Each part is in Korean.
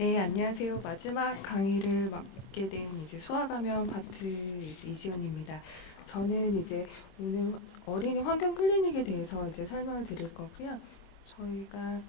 네, 안녕하세요. 마지막 강의를 맡게 된 이제 소아감염 파트 이지연입니다. 저는 이제 오늘 어린이 환경 클리닉에 대해서 이제 설명을 드릴 거고요. 저희가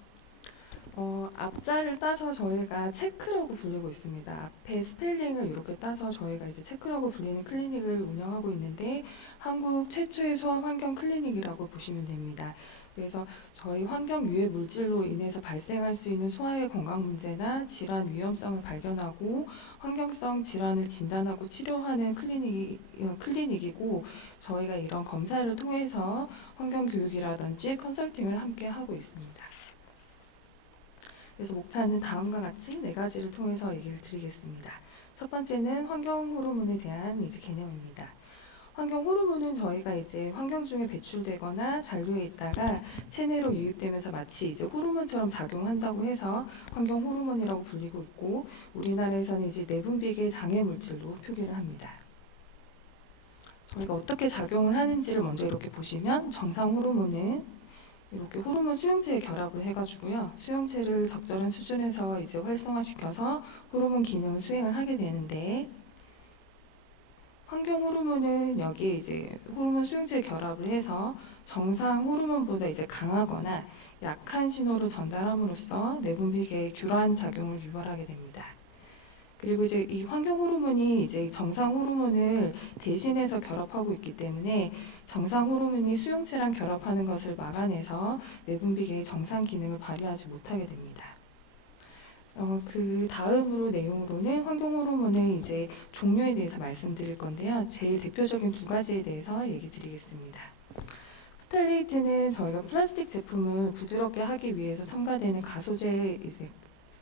어, 앞자를 따서 저희가 체크라고 부르고 있습니다. 앞에 스펠링을 이렇게 따서 저희가 이제 체크라고 불리는 클리닉을 운영하고 있는데 한국 최초의 소아 환경 클리닉이라고 보시면 됩니다. 그래서 저희 환경 유해 물질로 인해서 발생할 수 있는 소아의 건강 문제나 질환 위험성을 발견하고 환경성 질환을 진단하고 치료하는 클리닉이, 어, 클리닉이고 저희가 이런 검사를 통해서 환경 교육이라든지 컨설팅을 함께 하고 있습니다. 그래서 목차는 다음과 같이 네 가지를 통해서 얘기를 드리겠습니다. 첫 번째는 환경 호르몬에 대한 이제 개념입니다. 환경 호르몬은 저희가 이제 환경 중에 배출되거나 잔류해 있다가 체내로 유입되면서 마치 이제 호르몬처럼 작용한다고 해서 환경 호르몬이라고 불리고 있고 우리나라에서는 이제 내분비계 장애 물질로 표기를 합니다. 저희가 어떻게 작용을 하는지를 먼저 이렇게 보시면 정상 호르몬은 이렇게 호르몬 수용체에 결합을 해가지고요 수용체를 적절한 수준에서 이제 활성화시켜서 호르몬 기능을 수행을 하게 되는데 환경 호르몬은 여기에 이제 호르몬 수용체 결합을 해서 정상 호르몬보다 이제 강하거나 약한 신호를 전달함으로써 내분비계의 교란 작용을 유발하게 됩니다. 그리고 이제 이 환경 호르몬이 이제 정상 호르몬을 대신해서 결합하고 있기 때문에 정상 호르몬이 수용체랑 결합하는 것을 막아내서 내분비계의 정상 기능을 발휘하지 못하게 됩니다. 어, 그 다음으로 내용으로는 환경 호르몬의 이제 종류에 대해서 말씀드릴 건데요. 제일 대표적인 두 가지에 대해서 얘기 드리겠습니다. 프탈레이트는 저희가 플라스틱 제품을 부드럽게 하기 위해서 첨가되는 가소제 이제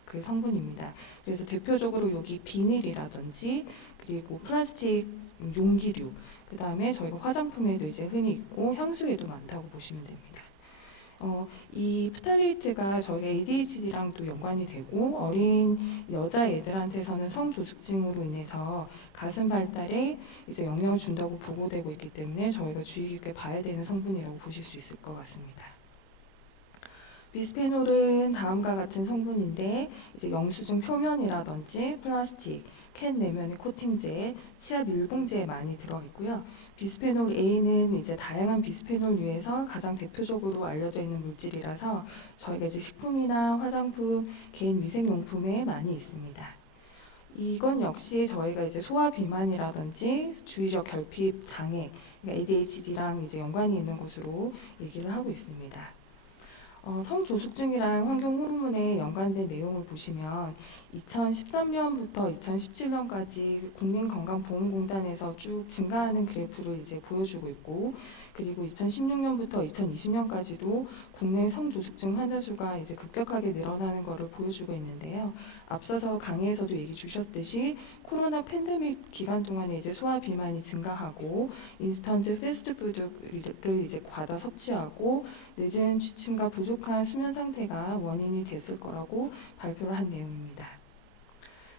그 성분입니다. 그래서 대표적으로 여기 비닐이라든지 그리고 플라스틱 용기류, 그 다음에 저희가 화장품에도 이제 흔히 있고 향수에도 많다고 보시면 됩니다. 어, 이 프탈레이트가 저희 ADHD랑도 연관이 되고 어린 여자 애들한테서는 성조숙증으로 인해서 가슴 발달에 이제 영향을 준다고 보고되고 있기 때문에 저희가 주의 깊게 봐야 되는 성분이라고 보실 수 있을 것 같습니다. 비스페놀은 다음과 같은 성분인데 이제 영수증 표면이라든지 플라스틱, 캔 내면의 코팅제, 치아 밀봉제에 많이 들어 있고요. 비스페놀 A는 이제 다양한 비스페놀류에서 가장 대표적으로 알려져 있는 물질이라서 저희가 이제 식품이나 화장품, 개인 위생용품에 많이 있습니다. 이건 역시 저희가 이제 소화 비만이라든지 주의력 결핍 장애, 그러니까 ADHD랑 이제 연관이 있는 것으로 얘기를 하고 있습니다. 어, 성조숙증이랑 환경 호르몬에 연관된 내용을 보시면 2013년부터 2017년까지 국민건강보험공단에서 쭉 증가하는 그래프를 이제 보여주고 있고 그리고 2016년부터 2020년까지도 국내 성조숙증 환자 수가 이제 급격하게 늘어나는 것을 보여주고 있는데요. 앞서서 강의에서도 얘기 주셨듯이 코로나 팬데믹 기간 동안에 이제 소화 비만이 증가하고 인스턴트 패스트푸드를 이제 과다 섭취하고 늦은 취침과 부족 한 수면 상태가 원인이 됐을 거라고 발표를 한 내용입니다.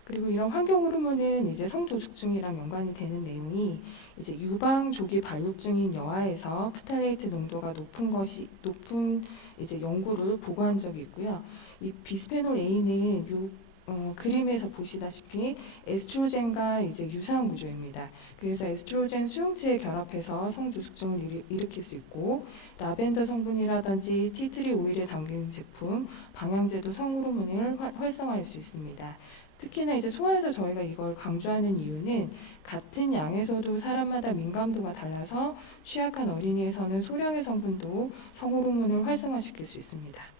그리고 이런 환경 호르몬은 이제 성조숙증이랑 연관이 되는 내용이 이제 유방 조기 발육증인 여아에서 프탈레이트 농도가 높은 것이 높은 이제 연구를 보고한 적이 있고요. 이 비스페놀 A는 요 어, 그림에서 보시다시피 에스트로겐과 이제 유사한 구조입니다. 그래서 에스트로겐 수용체에 결합해서 성조숙증을 일- 일으킬 수 있고 라벤더 성분이라든지 티트리 오일에 담긴 제품, 방향제도 성호르몬을 활- 활성화할 수 있습니다. 특히나 이제 소아에서 저희가 이걸 강조하는 이유는 같은 양에서도 사람마다 민감도가 달라서 취약한 어린이에서는 소량의 성분도 성호르몬을 활성화시킬 수 있습니다.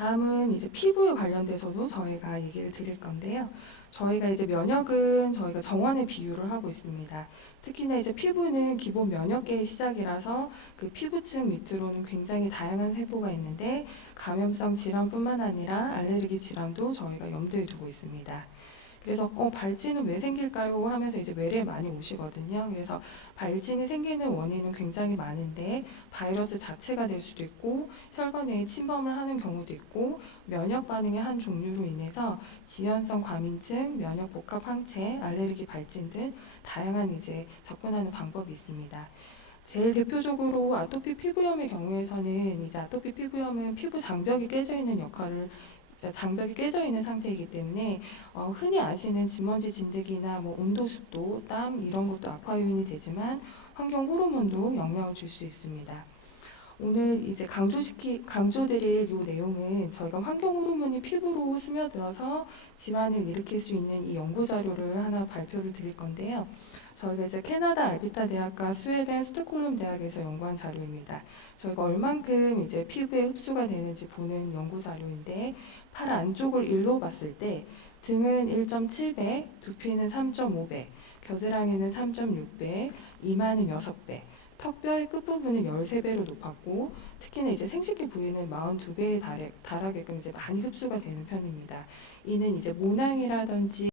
다음은 이제 피부에 관련돼서도 저희가 얘기를 드릴 건데요. 저희가 이제 면역은 저희가 정원의 비유를 하고 있습니다. 특히나 이제 피부는 기본 면역계의 시작이라서 그 피부층 밑으로는 굉장히 다양한 세포가 있는데 감염성 질환뿐만 아니라 알레르기 질환도 저희가 염두에 두고 있습니다. 그래서 어, 발진은 왜 생길까요? 하면서 이제 외래에 많이 오시거든요. 그래서 발진이 생기는 원인은 굉장히 많은데 바이러스 자체가 될 수도 있고 혈관에 침범을 하는 경우도 있고 면역 반응의 한 종류로 인해서 지연성 과민증, 면역 복합 항체, 알레르기 발진 등 다양한 이제 접근하는 방법이 있습니다. 제일 대표적으로 아토피 피부염의 경우에서는 이제 아토피 피부염은 피부 장벽이 깨져 있는 역할을 장벽이 깨져 있는 상태이기 때문에 어, 흔히 아시는 진먼지 진드기나 뭐 온도, 습도, 땀 이런 것도 악화 요인이 되지만 환경 호르몬도 영향을 줄 수 있습니다. 오늘 이제 강조시키 강조드릴 이 내용은 저희가 환경 호르몬이 피부로 스며들어서 질환을 일으킬 수 있는 이 연구 자료를 하나 발표를 드릴 건데요. 저희가 이제 캐나다 알비타 대학과 스웨덴 스톡홀름 대학에서 연구한 자료입니다. 저희가 얼만큼 이제 피부에 흡수가 되는지 보는 연구 자료인데 팔 안쪽을 일로 봤을 때 등은 1.7배, 두피는 3.5배, 겨드랑이는 3.6배, 이마는 6배, 턱뼈의 끝부분은 13배로 높았고 특히나 이제 생식기 부위는 42배에 달해, 달하게끔 이제 많이 흡수가 되는 편입니다. 이는 이제 모낭이라든지